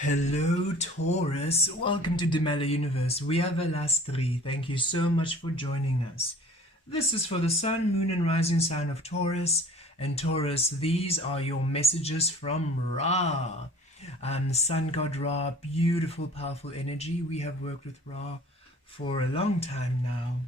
Hello Taurus, welcome to the Mela Universe. We are Vel'Astri. Thank you so much for joining us. This is for the Sun, Moon and Rising sign of Taurus. And Taurus, these are your messages from Ra. The Sun God Ra, beautiful, powerful energy. We have worked with Ra for a long time now.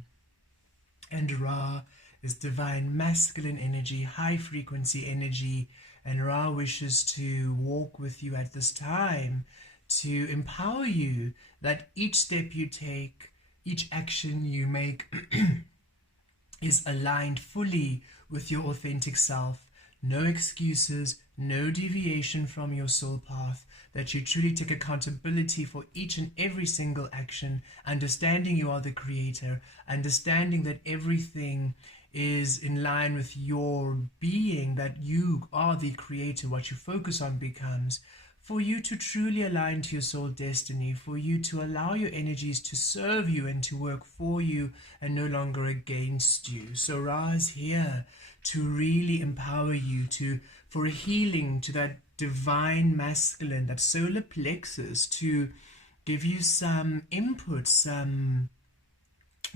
And Ra is divine masculine energy, high frequency energy, and Ra wishes to walk with you at this time to empower you that each step you take, each action you make is aligned fully with your authentic self. No excuses, no deviation from your soul path, that you truly take accountability for each and every single action, understanding you are the creator, understanding that everything is in line with your being, that you are the creator. What you focus on becomes, for you to truly align to your soul destiny, for you to allow your energies to serve you and to work for you and no longer against you. So Ra is here to really empower you for a healing to that divine masculine, that solar plexus, to give you some input, some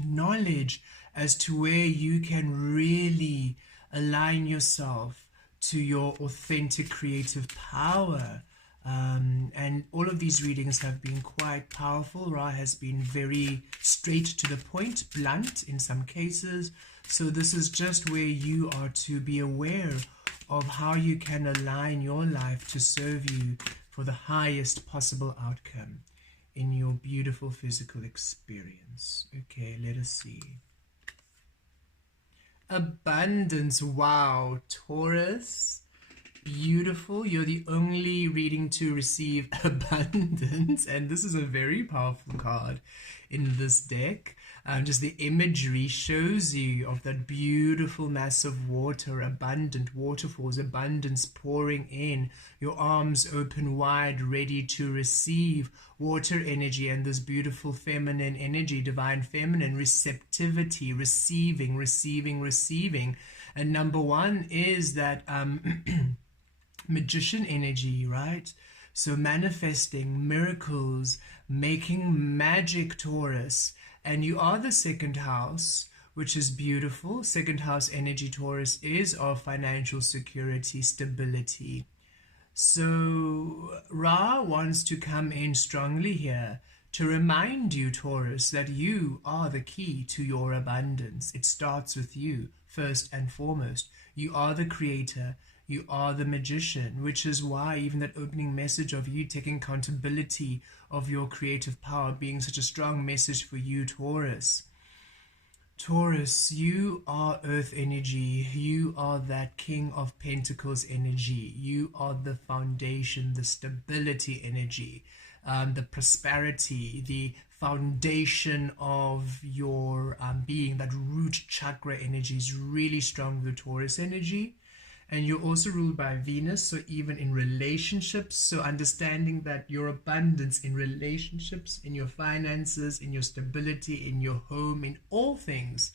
knowledge as to where you can really align yourself to your authentic creative power. And all of these readings have been quite powerful. Ra has been very straight to the point, blunt in some cases. So this is just where you are to be aware of how you can align your life to serve you for the highest possible outcome in your beautiful physical experience. Okay, let us see. Abundance. Wow, Taurus. Beautiful. You're the only reading to receive abundance, and this is a very powerful card in this deck. Just the imagery shows you of that beautiful mass of water, abundant waterfalls, abundance pouring in, your arms open wide, ready to receive water energy, and this beautiful feminine energy, divine feminine receptivity, receiving. And number one is that magician energy, right? So manifesting miracles, making magic, Taurus. And you are the second house, which is beautiful. Second house energy, Taurus, is of financial security, stability. So Ra wants to come in strongly here to remind you, Taurus, that you are the key to your abundance. It starts with you, first and foremost. You are the creator. You are the magician, which is why even that opening message of you taking accountability of your creative power being such a strong message for you, Taurus. Taurus, you are earth energy. You are that King of Pentacles energy. You are the foundation, the stability energy, the prosperity, the foundation of your being. That root chakra energy is really strong with the Taurus energy. And you're also ruled by Venus, so even in relationships, so understanding that your abundance in relationships, in your finances, in your stability, in your home, in all things,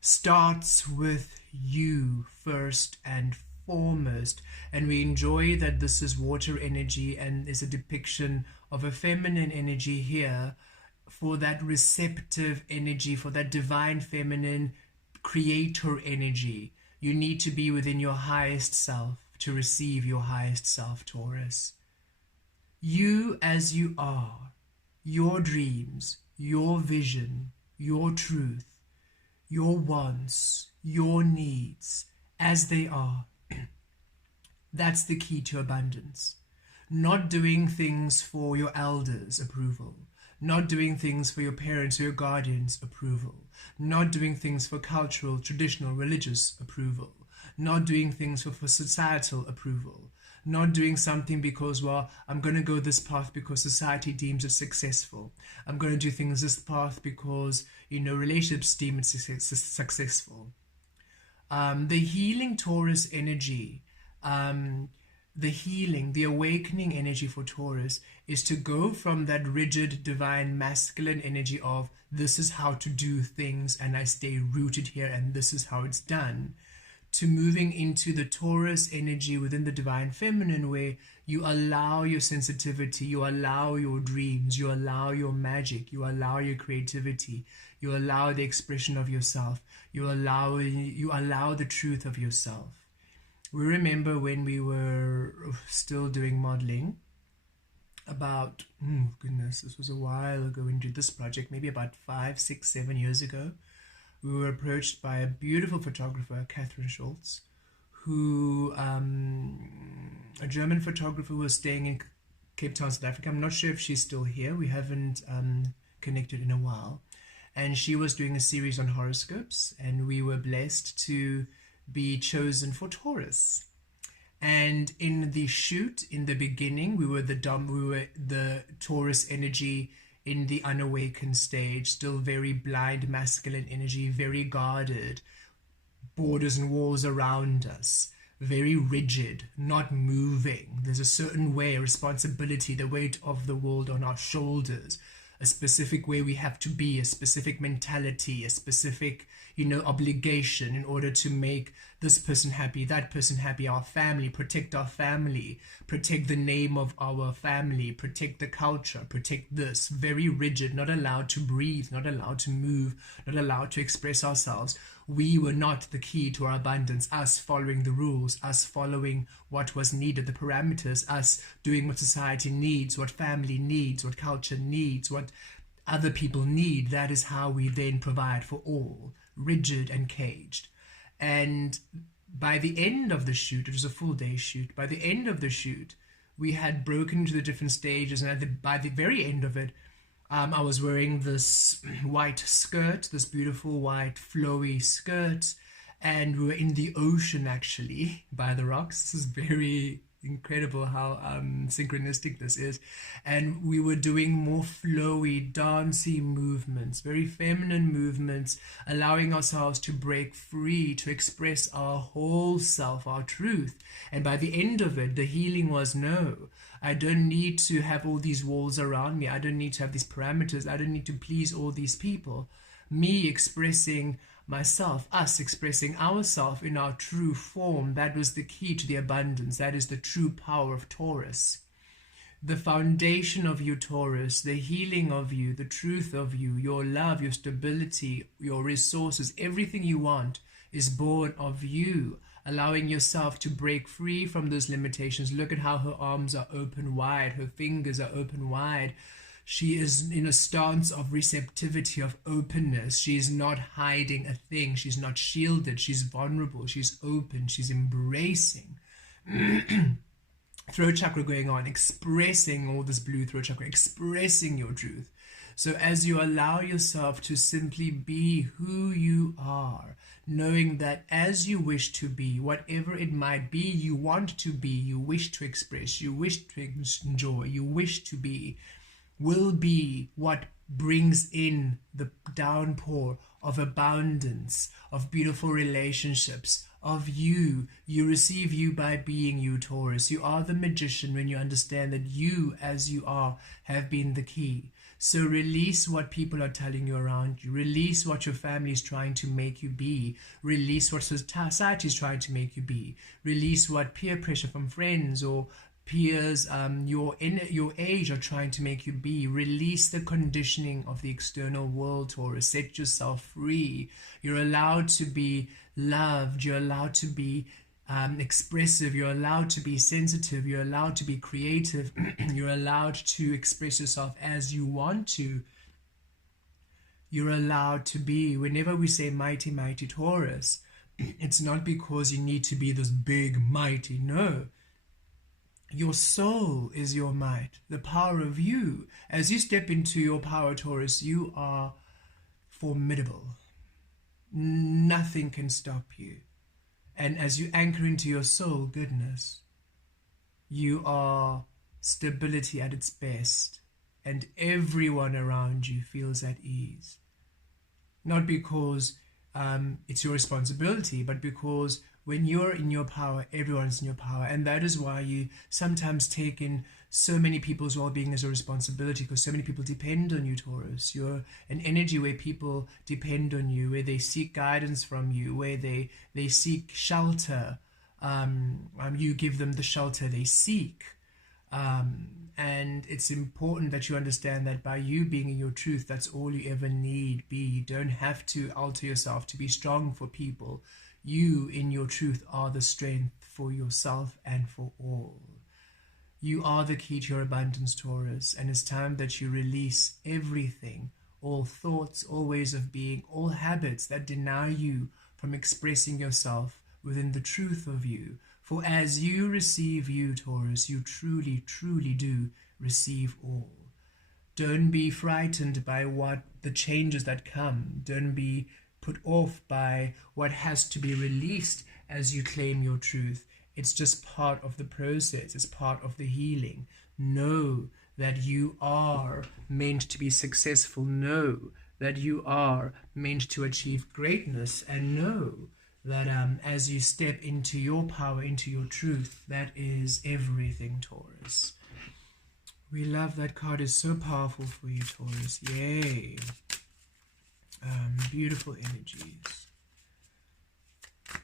starts with you first and foremost. And we enjoy that this is water energy and is a depiction of a feminine energy here for that receptive energy, for that divine feminine creator energy. You need to be within your highest self to receive your highest self, Taurus. You as you are, your dreams, your vision, your truth, your wants, your needs, as they are. That's the key to abundance. Not doing things for your elders' approval. Not doing things for your parents or your guardians' approval. Not doing things for cultural, traditional, religious approval. Not doing things for societal approval. Not doing something because, well, I'm going to go this path because society deems it successful. I'm going to do things this path because, relationships deem it successful. The healing Taurus energy, the healing, the awakening energy for Taurus is to go from that rigid divine masculine energy of this is how to do things and I stay rooted here and this is how it's done, to moving into the Taurus energy within the divine feminine, where you allow your sensitivity, you allow your dreams, you allow your magic, you allow your creativity, you allow the expression of yourself, you allow the truth of yourself. We remember when we were still doing modeling, about goodness, this was a while ago when we did this project, maybe about 5, 6, 7 years ago. We were approached by a beautiful photographer, Catherine Schultz, who a German photographer who was staying in Cape Town, South Africa. I'm not sure if she's still here. We haven't connected in a while. And she was doing a series on horoscopes, and we were blessed to be chosen for Taurus. And in the shoot, in the beginning, we were the Taurus energy in the unawakened stage, still very blind masculine energy, very guarded, borders and walls around us, very rigid, not moving. There's a certain way, a responsibility, the weight of the world on our shoulders, a specific way we have to be, a specific mentality, a specific, obligation in order to make this person happy, that person happy, our family, protect the name of our family, protect the culture, protect this. Very rigid, not allowed to breathe, not allowed to move, not allowed to express ourselves. We were not the key to our abundance, us following the rules, us following what was needed, the parameters, us doing what society needs, what family needs, what culture needs, what other people need. That is how we then provide for all, rigid and caged. And by the end of the shoot, it was a full day shoot, by the end of the shoot, we had broken into the different stages, and by the very end of it, I was wearing this white skirt, this beautiful white flowy skirt, and we were in the ocean actually by the rocks. This is very incredible how synchronistic this is. And we were doing more flowy, dancey movements, very feminine movements, allowing ourselves to break free, to express our whole self, our truth. And by the end of it, the healing was, no, I don't need to have all these walls around me. I don't need to have these parameters. I don't need to please all these people. Me expressing myself, us expressing ourselves in our true form, that was the key to the abundance. That is the true power of Taurus. The foundation of you, Taurus, the healing of you, the truth of you, your love, your stability, your resources, everything you want is born of you, allowing yourself to break free from those limitations. Look at how her arms are open wide, her fingers are open wide. She is in a stance of receptivity, of openness. She is not hiding a thing. She's not shielded. She's vulnerable. She's open. She's embracing. Throat chakra going on, expressing all this blue throat chakra, expressing your truth. So as you allow yourself to simply be who you are, knowing that as you wish to be, whatever it might be you want to be, you wish to express, you wish to enjoy, you wish to be, will be what brings in the downpour of abundance, of beautiful relationships, of you. You receive you by being you, Taurus. You are the magician when you understand that you, as you are, have been the key. So release what people are telling you around you. Release what your family is trying to make you be. Release what society is trying to make you be. Release what peer pressure from friends or peers, your age are trying to make you be. Release the conditioning of the external world, Taurus. Set yourself free. You're allowed to be loved. You're allowed to be expressive. You're allowed to be sensitive. You're allowed to be creative. You're allowed to express yourself as you want to. You're allowed to be. Whenever we say mighty, mighty Taurus, it's not because you need to be this big, mighty. No. Your soul is your might, the power of you. As you step into your power, Taurus, you are formidable. Nothing can stop you. And as you anchor into your soul goodness, you are stability at its best. And everyone around you feels at ease. Not because it's your responsibility, but because when you're in your power, everyone's in your power. And that is why you sometimes take in so many people's well-being is a responsibility because so many people depend on you, Taurus. You're an energy where people depend on you, where they seek guidance from you, where they seek shelter. You give them the shelter they seek. And it's important that you understand that by you being in your truth, that's all you ever need be. You don't have to alter yourself to be strong for people. You in your truth are the strength for yourself and for all. You are the key to your abundance, Taurus, and it's time that you release everything, all thoughts, all ways of being, all habits that deny you from expressing yourself within the truth of you. For as you receive you, Taurus, you truly, truly do receive all. Don't be frightened by what the changes that come. Don't be put off by what has to be released as you claim your truth. It's just part of the process. It's part of the healing. Know that you are meant to be successful. Know that you are meant to achieve greatness, and know that as you step into your power, into your truth, that is everything, Taurus. We love that card. Is so powerful for you, Taurus. Yay. Beautiful energies.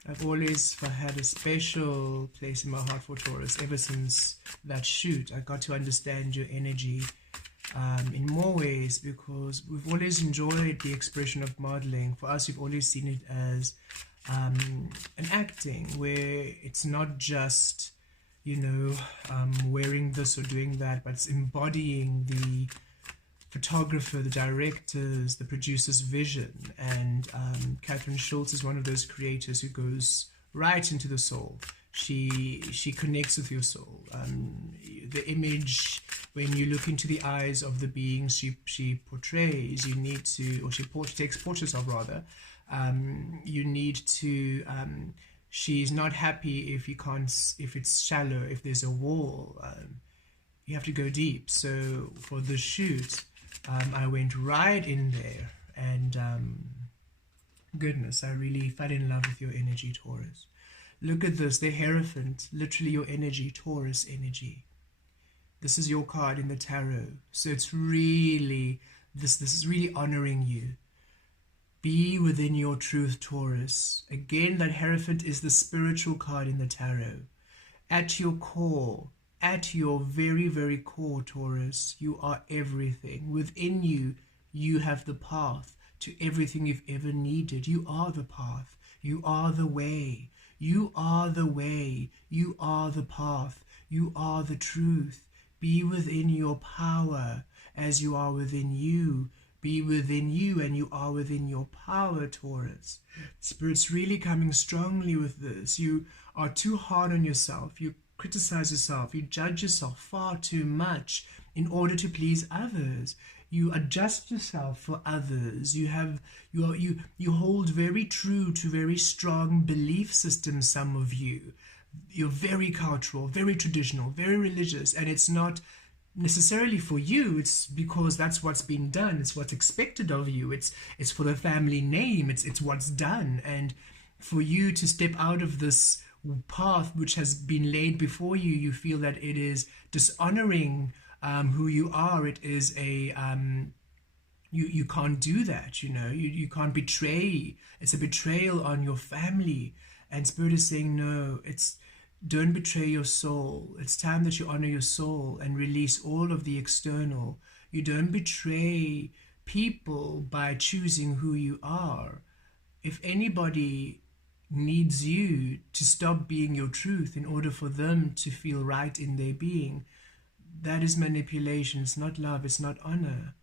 I've always had a special place in my heart for Taurus ever since that shoot. I got to understand your energy in more ways, because we've always enjoyed the expression of modeling. For us, we've always seen it as an acting where it's not just, wearing this or doing that, but it's embodying the photographer, the directors, the producer's vision. And Catherine Schultz is one of those creators who goes right into the soul. She connects with your soul. The image, when you look into the eyes of the beings she portrays, you need to, or she takes portraits of rather, you need to, she's not happy if it's shallow, if there's a wall. You have to go deep. So for the shoot, I went right in there, and goodness, I really fell in love with your energy, Taurus. Look at this, the Hierophant, literally your energy, Taurus energy. This is your card in the tarot. So it's really, this is really honoring you. Be within your truth, Taurus. Again, that Hierophant is the spiritual card in the tarot. At your core, at your very, very core, Taurus, you are everything. Within you, you have the path to everything you've ever needed. You are the path. You are the way. You are the way. You are the path. You are the truth. Be within your power as you are within you. Be within you and you are within your power, Taurus. Spirit's really coming strongly with this. You are too hard on yourself. You criticize yourself. You judge yourself far too much in order to please others. You adjust yourself for others. You hold very true to very strong belief systems, some of you. You're very cultural, very traditional, very religious, and it's not necessarily for you. It's because that's what's been done. It's what's expected of you. It's for the family name. It's what's done. And for you to step out of this path which has been laid before you, you feel that it is dishonoring who you are. It is a you can't do that. You can't betray. It's a betrayal on your family. And Spirit is saying, no, don't betray your soul. It's time that you honor your soul and release all of the external. You don't betray people by choosing who you are. If anybody needs you to stop being your truth in order for them to feel right in their being, that is manipulation. It's not love. It's not honor.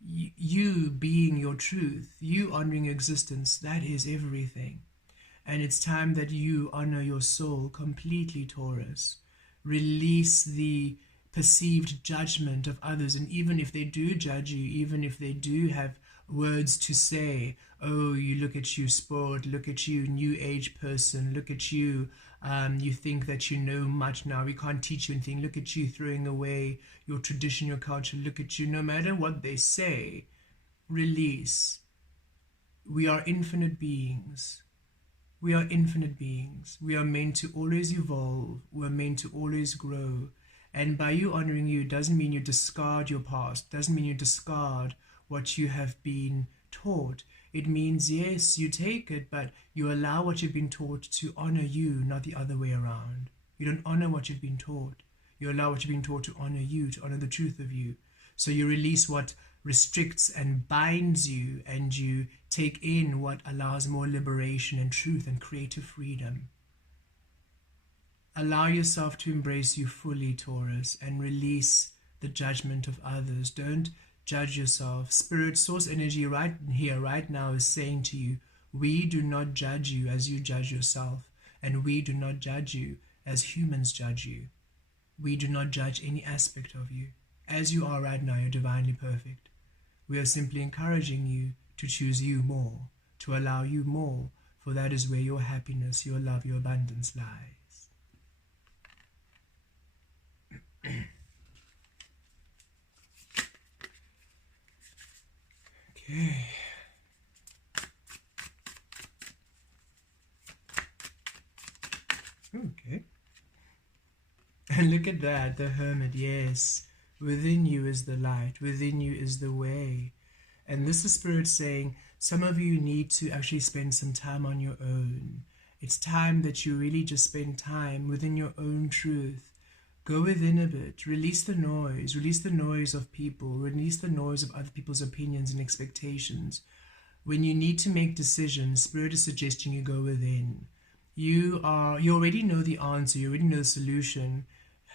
You being your truth, you honoring your existence, that is everything. And it's time that you honor your soul completely, Taurus. Release the perceived judgment of others. And even if they do judge you, even if they do have words to say, oh, you look at you, sport, look at you, new age person, look at you, you think that you know much now, we can't teach you anything, look at you throwing away your tradition, your culture, look at you, no matter what they say, release. We are infinite beings. We are infinite beings. We are meant to always evolve. We are meant to always grow. And by you honoring you doesn't mean you discard your past, doesn't mean you discard what you have been taught. It means, yes, you take it, but you allow what you've been taught to honor you, not the other way around. You don't honor what you've been taught. You allow what you've been taught to honor you, to honor the truth of you. So you release what restricts and binds you, and you take in what allows more liberation and truth and creative freedom. Allow yourself to embrace you fully, Taurus, and release the judgment of others. Don't judge yourself. Spirit, source energy right here, right now is saying to you, we do not judge you as you judge yourself, and we do not judge you as humans judge you. We do not judge any aspect of you. As you are right now, you're divinely perfect. We are simply encouraging you to choose you more, to allow you more, for that is where your happiness, your love, your abundance lies. Okay. Okay. And look at that, the Hermit, yes. Within you is the light, within you is the way. And this is Spirit saying, some of you need to actually spend some time on your own. It's time that you really just spend time within your own truth. Go within a bit, release the noise of people, release the noise of other people's opinions and expectations. When you need to make decisions, Spirit is suggesting you go within. You already know the answer, you already know the solution.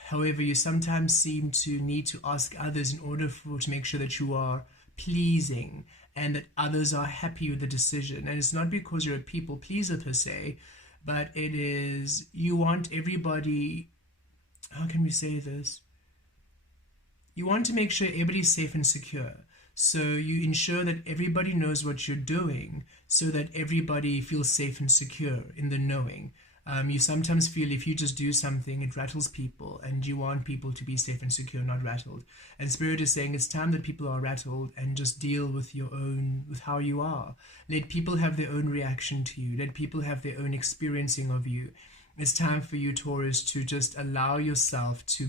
However, you sometimes seem to need to ask others in order to make sure that you are pleasing and that others are happy with the decision. And it's not because you're a people pleaser per se, but it is you want everybody, how can we say this? You want to make sure everybody's safe and secure. So you ensure that everybody knows what you're doing so that everybody feels safe and secure in the knowing. You sometimes feel if you just do something, it rattles people, and you want people to be safe and secure, not rattled. And Spirit is saying it's time that people are rattled and just deal with with how you are. Let people have their own reaction to you. Let people have their own experiencing of you. It's time for you, Taurus, to just allow yourself to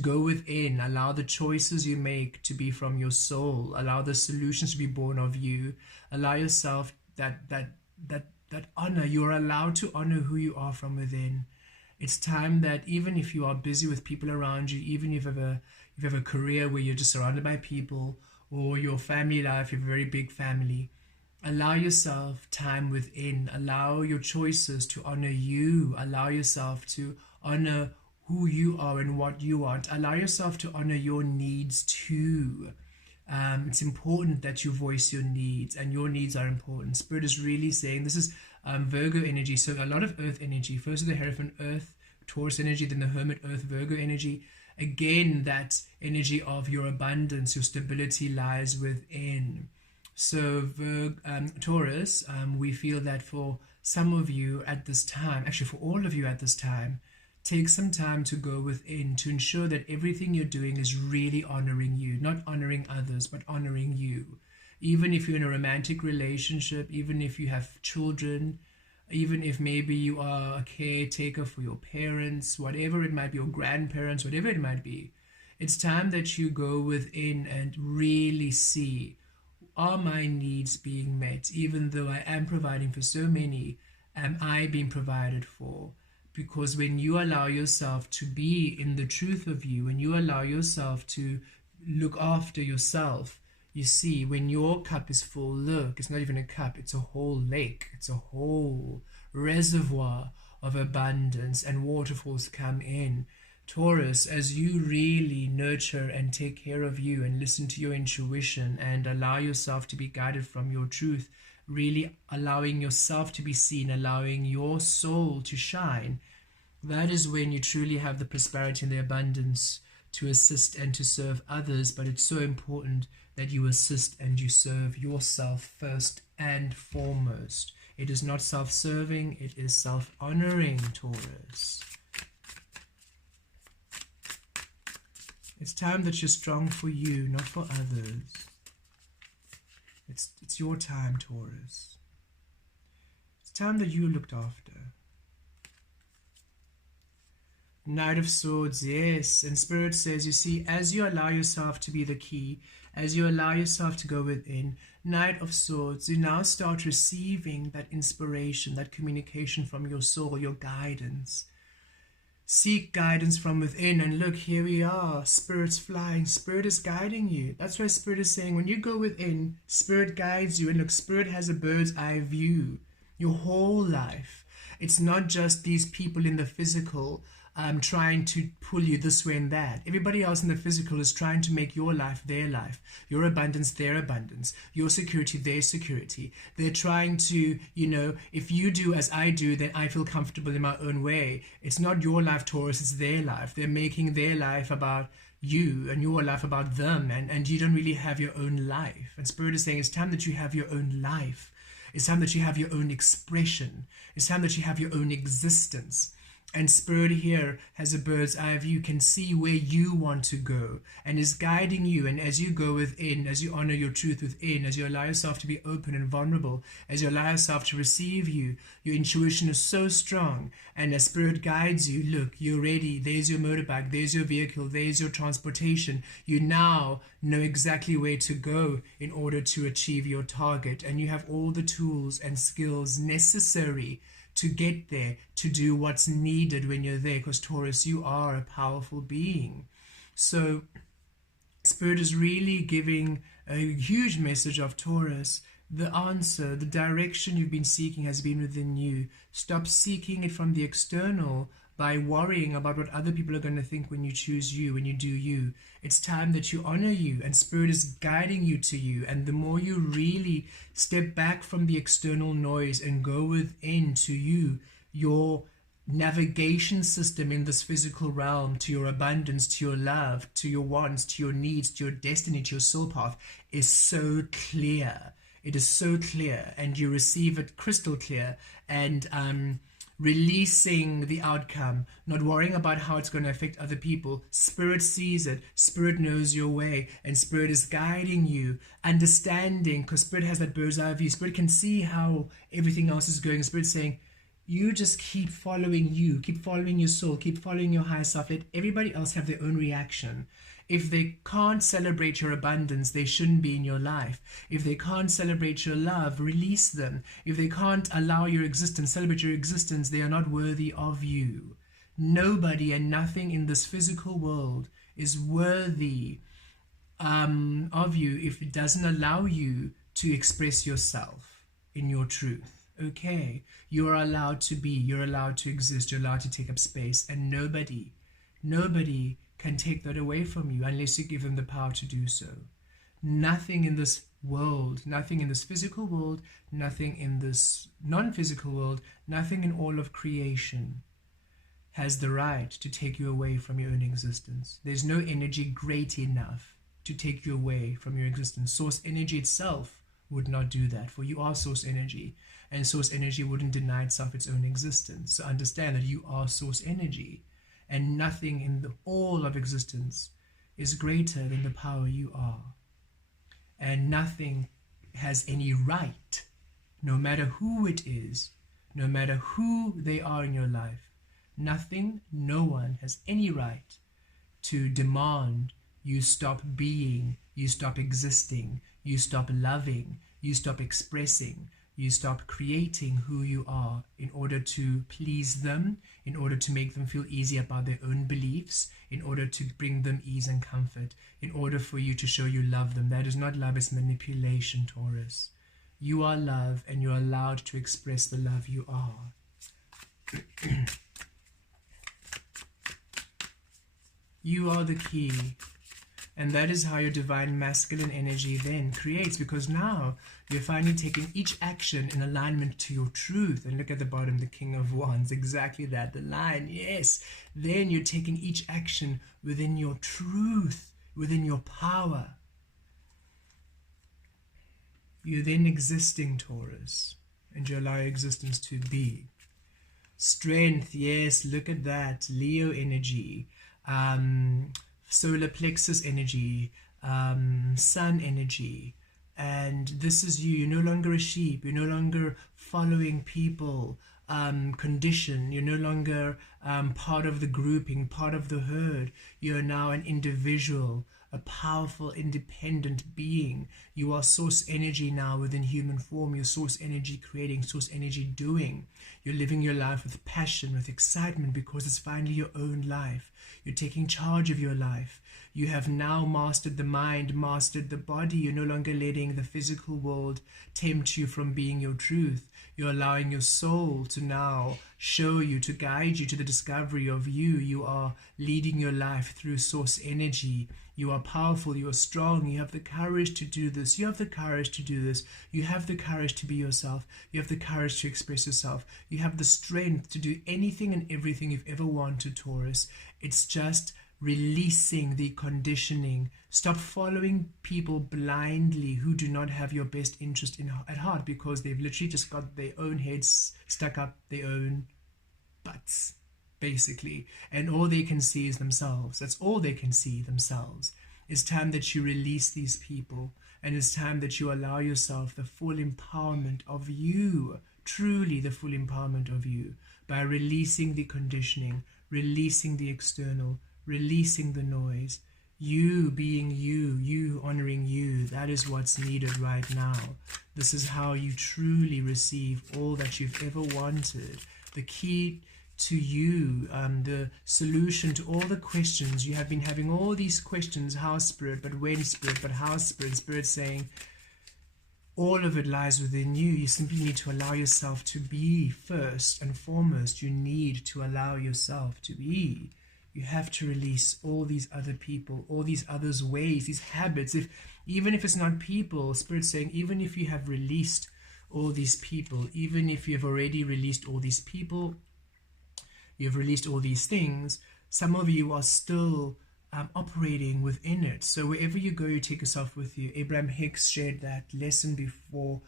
go within, allow the choices you make to be from your soul, allow the solutions to be born of you, allow yourself that honor. You are allowed to honor who you are from within. It's time that even if you are busy with people around you, even if you have a career where you're just surrounded by people, or your family life, you have a very big family, allow yourself time within. Allow your choices to honor you. Allow yourself to honor who you are and what you want. Allow yourself to honor your needs too. It's important that you voice your needs, and your needs are important. Spirit is really saying, this is Virgo energy, so a lot of earth energy. First the Hierophant earth, Taurus energy, then the Hermit earth, Virgo energy. Again, that energy of your abundance, your stability lies within. So Taurus, we feel that for some of you at this time, actually for all of you at this time, take some time to go within to ensure that everything you're doing is really honoring you, not honoring others, but honoring you. Even if you're in a romantic relationship, even if you have children, even if maybe you are a caretaker for your parents, whatever it might be, your grandparents, whatever it might be, it's time that you go within and really see, are my needs being met? Even though I am providing for so many, am I being provided for? Because when you allow yourself to be in the truth of you, when you allow yourself to look after yourself, you see, when your cup is full, look, it's not even a cup, it's a whole lake, it's a whole reservoir of abundance, and waterfalls come in. Taurus, as you really nurture and take care of you and listen to your intuition and allow yourself to be guided from your truth, really allowing yourself to be seen, allowing your soul to shine, that is when you truly have the prosperity and the abundance to assist and to serve others. But it's so important that you assist and you serve yourself first and foremost. It is not self-serving, it is self-honoring, Taurus. It's time that you're strong for you, not for others. It's your time, Taurus. It's time that you looked after. Knight of Swords, yes. And Spirit says, you see, as you allow yourself to be the key, as you allow yourself to go within, Knight of Swords, you now start receiving that inspiration, that communication from your soul, your guidance. Seek guidance from within, and look, here we are. Spirit's flying. Spirit is guiding you. That's why Spirit is saying, when you go within, Spirit guides you. And look, Spirit has a bird's eye view. Your whole life. It's not just these people in the physical trying to pull you this way and that. Everybody else in the physical is trying to make your life their life, your abundance their abundance, your security their security. They're trying to, you know, if you do as I do, then I feel comfortable in my own way. It's not your life, Taurus, it's their life. They're making their life about you and your life about them, and you don't really have your own life. And Spirit is saying it's time that you have your own life. It's time that you have your own expression. It's time that you have your own existence. And Spirit here has a bird's eye view, can see where you want to go and is guiding you. And as you go within, as you honor your truth within, as you allow yourself to be open and vulnerable, as you allow yourself to receive you, your intuition is so strong. And as Spirit guides you, look, you're ready. There's your motorbike, there's your vehicle, there's your transportation. You now know exactly where to go in order to achieve your target. And you have all the tools and skills necessary to get there, to do what's needed when you're there, because Taurus, you are a powerful being. So Spirit is really giving a huge message of Taurus. The answer, the direction you've been seeking has been within you. Stop seeking it from the external by worrying about what other people are going to think when you choose you, when you do you. It's time that you honor you, and Spirit is guiding you to you. And the more you really step back from the external noise and go within to you, your navigation system in this physical realm, to your abundance, to your love, to your wants, to your needs, to your destiny, to your soul path, is so clear. It is so clear, and you receive it crystal clear. And releasing the outcome, not worrying about how it's going to affect other people. Spirit sees it. Spirit knows your way, and Spirit is guiding you, understanding, because Spirit has that bird's eye view. Spirit can see how everything else is going. Spirit saying, you just keep following you, keep following your soul, keep following your higher self. Let everybody else have their own reaction. If they can't celebrate your abundance, they shouldn't be in your life. If they can't celebrate your love, release them. If they can't allow your existence, celebrate your existence, they are not worthy of you. Nobody and nothing in this physical world is worthy of you if it doesn't allow you to express yourself in your truth. Okay, you are allowed to be, you're allowed to exist, you're allowed to take up space, and nobody can take that away from you unless you give them the power to do so. Nothing in this world, nothing in this physical world, nothing in this non-physical world, nothing in all of creation has the right to take you away from your own existence. There's no energy great enough to take you away from your existence. Source energy itself would not do that, for you are source energy, and source energy wouldn't deny itself its own existence. So understand that you are source energy, and nothing in all of existence is greater than the power you are. And nothing has any right, no matter who it is, no matter who they are in your life, nothing, no one has any right to demand you stop being, you stop existing, you stop loving, you stop expressing, you stop creating who you are in order to please them, in order to make them feel easy about their own beliefs, in order to bring them ease and comfort, in order for you to show you love them. That is not love, it's manipulation, Taurus. You are love, and you're allowed to express the love you are. You are the key. And that is how your divine masculine energy then creates, because now you're finally taking each action in alignment to your truth. And look at the bottom, the King of Wands, exactly that, the line, yes. Then you're taking each action within your truth, within your power. You're then existing, Taurus, and you allow your existence to be. Strength, yes, look at that, Leo energy, solar plexus energy, sun energy, and this is you. You're no longer a sheep. You're no longer following people condition. You're no longer part of the grouping, part of the herd. You're now an individual, a powerful, independent being. You are source energy now within human form. You're source energy creating, source energy doing. You're living your life with passion, with excitement, because it's finally your own life. You're taking charge of your life. You have now mastered the mind, mastered the body. You're no longer letting the physical world tempt you from being your truth. You're allowing your soul to now show you, to guide you to the discovery of you. You are leading your life through source energy. You are powerful, you are strong, you have the courage to do this, you have the courage to do this, you have the courage to be yourself, you have the courage to express yourself, you have the strength to do anything and everything you've ever wanted, Taurus. It's just releasing the conditioning. Stop following people blindly who do not have your best interest at heart, because they've literally just got their own heads stuck up their own butts, basically, and all they can see is themselves. That's all they can see, themselves. It's time that you release these people, and it's time that you allow yourself the full empowerment of you, truly the full empowerment of you, by releasing the conditioning, releasing the external, releasing the noise, you being you, you honoring you. That is what's needed right now. This is how you truly receive all that you've ever wanted. The key to you, the solution to all the questions. You have been having all these questions, how spirit, but when spirit, but how spirit. Spirit saying all of it lies within you. You simply need to allow yourself to be first and foremost. You need to allow yourself to be. You have to release all these other people, all these others' ways, these habits. Even if it's not people, Spirit's saying, even if you have released all these people, even if you've already released all these people, you've released all these things, some of you are still operating within it. So wherever you go, you take yourself with you. Abraham Hicks shared that lesson before.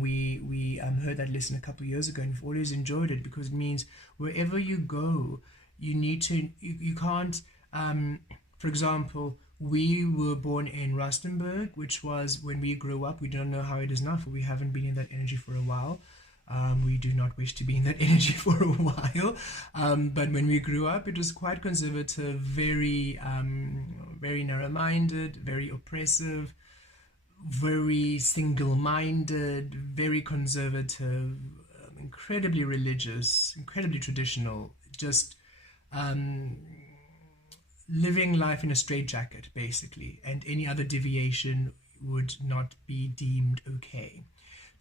We heard that lesson a couple of years ago, and we've always enjoyed it, because it means wherever you go, you need to, you can't, for example, we were born in Rustenburg, which was when we grew up. We don't know how it is now, for we haven't been in that energy for a while. We do not wish to be in that energy for a while. But when we grew up, it was quite conservative, very narrow-minded, very oppressive, very single-minded, very conservative, incredibly religious, incredibly traditional, just living life in a straitjacket, basically, and any other deviation would not be deemed okay.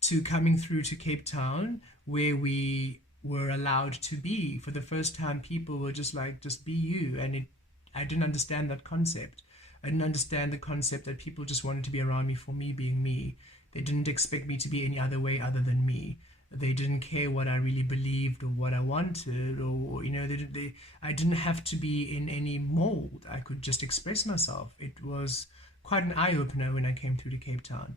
To coming through to Cape Town, where we were allowed to be. For the first time, people were just like, just be you. And I didn't understand that concept. I didn't understand the concept that people just wanted to be around me for me being me. They didn't expect me to be any other way other than me. They didn't care what I really believed or what I wanted, or I didn't have to be in any mold. I could just express myself. It was quite an eye-opener when I came through to Cape Town.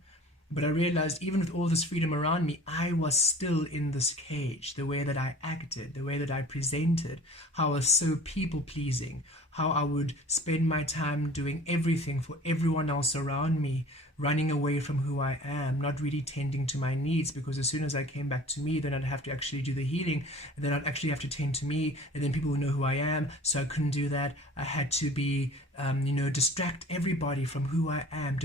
But I realized, even with all this freedom around me, I was still in this cage. The way that I acted, the way that I presented, how I was so people-pleasing, how I would spend my time doing everything for everyone else around me, running away from who I am, not really tending to my needs, because as soon as I came back to me, then I'd have to actually do the healing, and then I'd actually have to tend to me, and then people would know who I am, so I couldn't do that. I had to be, distract everybody from who I am,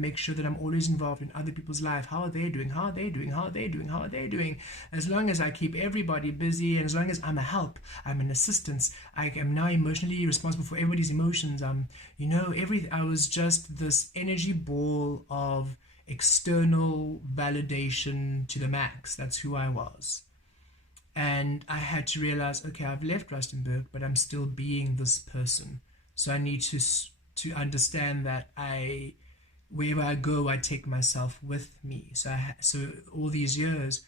make sure that I'm always involved in other people's life. How are they doing? How are they doing? How are they doing? How are they doing? As long as I keep everybody busy, and as long as I'm a help, I'm an assistance, I am now emotionally responsible for everybody's emotions. I was just this energy ball of external validation to the max. That's who I was. And I had to realize, okay, I've left Rustenburg, but I'm still being this person. So I need to understand that wherever I go, I take myself with me. So all these years,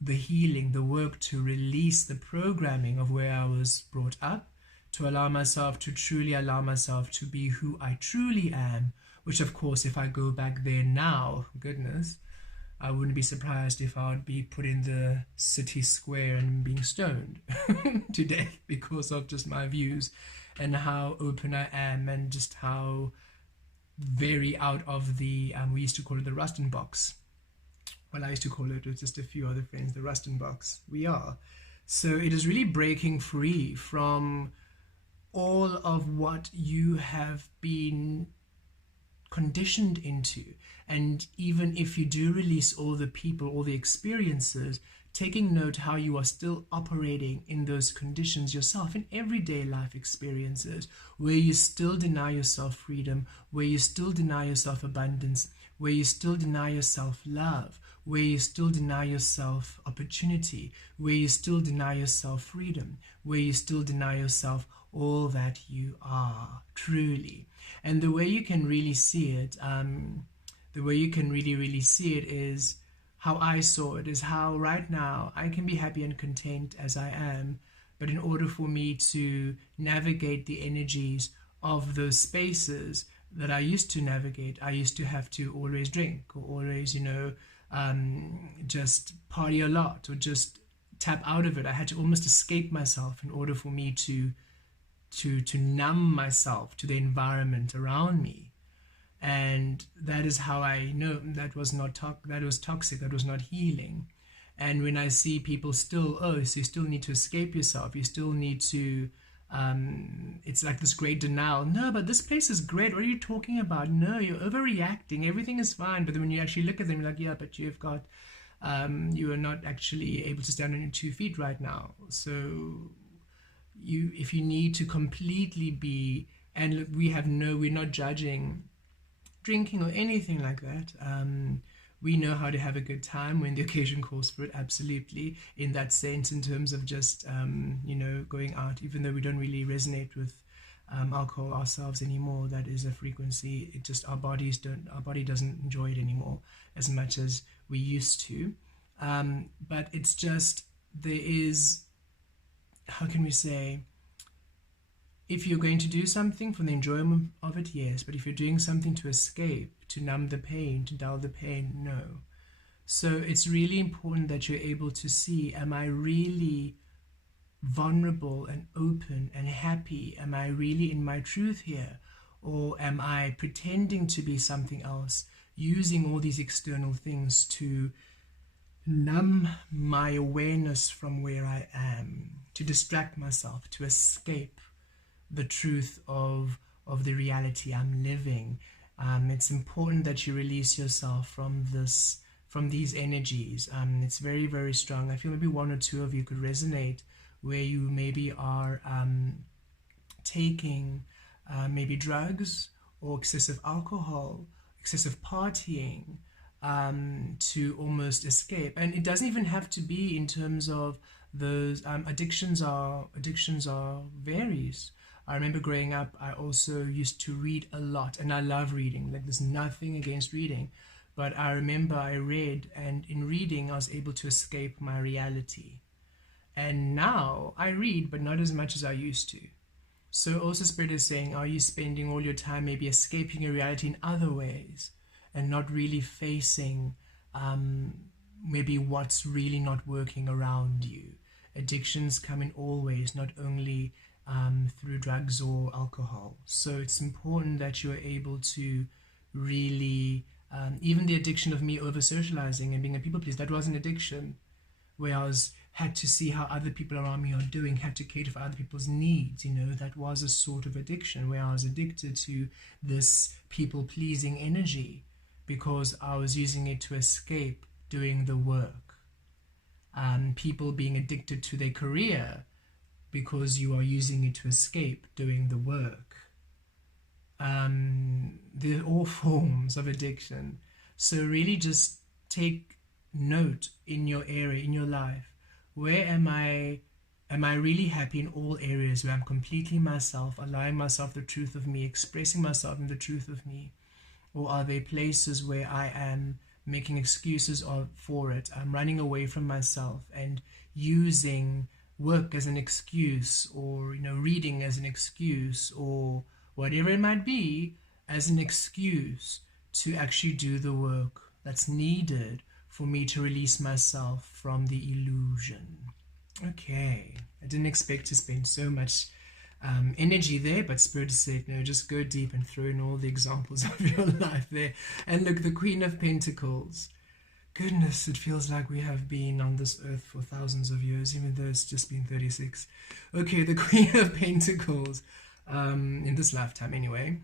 the healing, the work to release the programming of where I was brought up, to allow myself to be who I truly am, which of course, if I go back there now, goodness, I wouldn't be surprised if I would be put in the city square and being stoned today, because of just my views and how open I am, and just how very out of the, we used to call it the Rustin box. well, I used to call it with just a few other friends, the Rustin box. We are. So it is really breaking free from all of what you have been conditioned into. And even if you do release all the people, all the experiences, taking note how you are still operating in those conditions yourself in everyday life experiences, where you still deny yourself freedom, where you still deny yourself abundance, where you still deny yourself love, where you still deny yourself opportunity, where you still deny yourself freedom, where you still deny yourself all that you are truly. And the way you can really see it, the way you can really see it is how I saw it, is how right now I can be happy and content as I am, but in order for me to navigate the energies of those spaces that I used to navigate, I used to have to always drink, or always, just party a lot, or just tap out of it. I had to almost escape myself in order for me to numb myself to the environment around me. And that is how I know that was toxic, that was not healing. And when I see people still, so you still need to escape yourself, you still need to, it's like this great denial. No, but this place is great. What are you talking about? No, you're overreacting. Everything is fine. But then when you actually look at them, you're like, yeah, but you've got, you are not actually able to stand on your 2 feet right now. So if you need to completely be, and look, we're not judging drinking or anything like that. We know how to have a good time when the occasion calls for it, absolutely, in that sense, in terms of just, going out, even though we don't really resonate with alcohol ourselves anymore. That is a frequency. It just, our body doesn't enjoy it anymore as much as we used to. But it's just, there is, how can we say, if you're going to do something for the enjoyment of it, yes. But if you're doing something to escape, to numb the pain, to dull the pain, no. So it's really important that you're able to see, am I really vulnerable and open and happy? Am I really in my truth here? Or am I pretending to be something else, using all these external things to numb my awareness from where I am, to distract myself, to escape the truth of the reality I'm living? It's important that you release yourself from these energies. It's very, very strong. I feel maybe one or two of you could resonate, where you maybe are taking maybe drugs or excessive alcohol, excessive partying, to almost escape. And it doesn't even have to be in terms of those addictions are varies. I remember growing up, I also used to read a lot, and I love reading. Like, there's nothing against reading, but I remember I read, and in reading, I was able to escape my reality. And now I read, but not as much as I used to. So also Spirit is saying, are you spending all your time maybe escaping your reality in other ways, and not really facing maybe what's really not working around you? Addictions come in all ways, not only through drugs or alcohol. So it's important that you're able to really, even the addiction of me over socializing and being a people pleaser, that was an addiction, where I had to see how other people around me are doing, had to cater for other people's needs. That was a sort of addiction, where I was addicted to this people pleasing energy because I was using it to escape doing the work. People being addicted to their career because you are using it to escape doing the work. They're all forms of addiction. So really just take note in your area, in your life. Where am I really happy in all areas, where I'm completely myself, allowing myself the truth of me, expressing myself in the truth of me? Or are there places where I am making excuses for it? I'm running away from myself and using work as an excuse, or reading as an excuse, or whatever it might be, as an excuse to actually do the work that's needed for me to release myself from the illusion. Okay, I didn't expect to spend so much energy there, but Spirit said, no, just go deep and throw in all the examples of your life there. And look, the Queen of Pentacles. Goodness, it feels like we have been on this earth for thousands of years, even though it's just been 36. Okay, the Queen of Pentacles, in this lifetime anyway.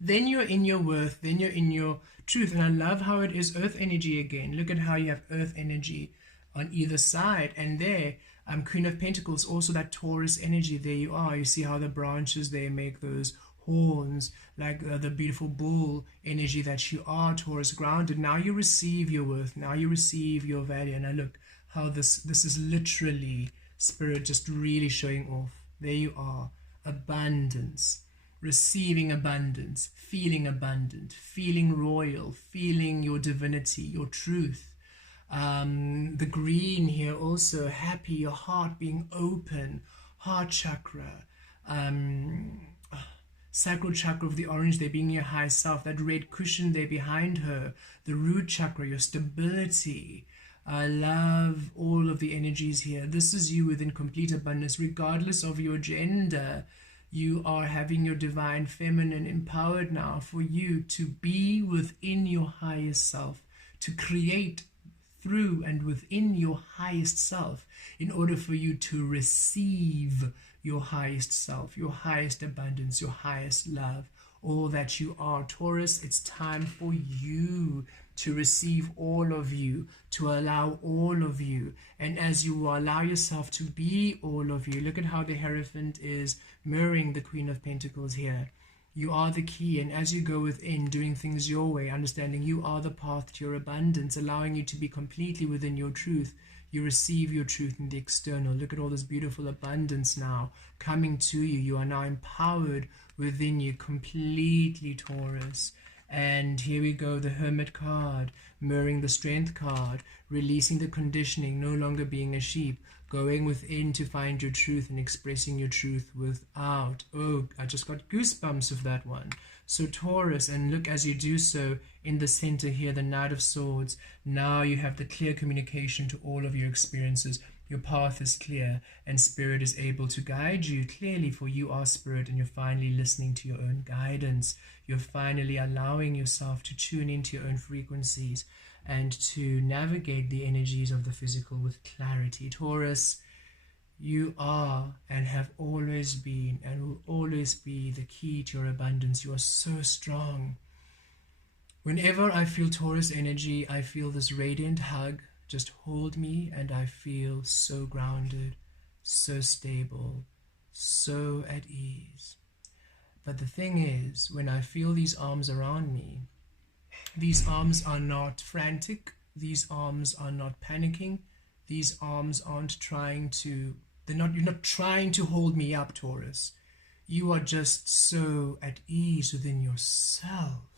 Then you're in your worth, then you're in your truth. And I love how it is earth energy again. Look at how you have earth energy on either side. And there, Queen of Pentacles, also that Taurus energy. There you are. You see how the branches there make those horns, like the beautiful bull energy that you are, Taurus, grounded. Now you receive your worth. Now you receive your value. And I look how this is literally Spirit just really showing off. There you are. Abundance. Receiving abundance, feeling abundant, feeling royal, feeling your divinity, your truth. The green here also, happy, your heart being open, heart chakra, sacral chakra of the orange there being your high self, that red cushion there behind her, the root chakra, your stability. I love all of the energies here. This is you within complete abundance, regardless of your gender. You are having your divine feminine empowered now for you to be within your highest self, to create through and within your highest self in order for you to receive your highest self, your highest abundance, your highest love, all that you are. Taurus, it's time for you to receive all of you, to allow all of you. And as you allow yourself to be all of you, look at how the Hierophant is mirroring the Queen of Pentacles here. You are the key, and as you go within, doing things your way, understanding you are the path to your abundance, allowing you to be completely within your truth, you receive your truth in the external. Look at all this beautiful abundance now coming to you. You are now empowered within you completely, Taurus. And here we go, the Hermit card, mirroring the Strength card, releasing the conditioning, no longer being a sheep, going within to find your truth and expressing your truth without. Oh, I just got goosebumps of that one. So Taurus, and look as you do so in the center here, the Knight of Swords. Now you have the clear communication to all of your experiences. Your path is clear and Spirit is able to guide you clearly, for you are Spirit and you're finally listening to your own guidance. You're finally allowing yourself to tune into your own frequencies and to navigate the energies of the physical with clarity. Taurus, you are and have always been and will always be the key to your abundance. You are so strong. Whenever I feel Taurus energy, I feel this radiant hug. Just hold me and I feel so grounded, so stable, so at ease. But the thing is, when I feel these arms around me, these arms are not frantic, these arms are not panicking, these arms aren't trying to, you're not trying to hold me up, Taurus. You are just so at ease within yourself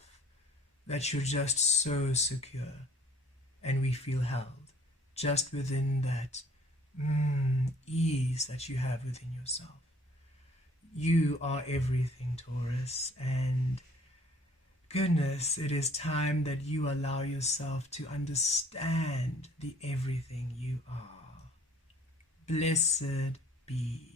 that you're just so secure, and we feel held just within that ease that you have within yourself. You are everything, Taurus, and goodness, it is time that you allow yourself to understand the everything you are. Blessed be.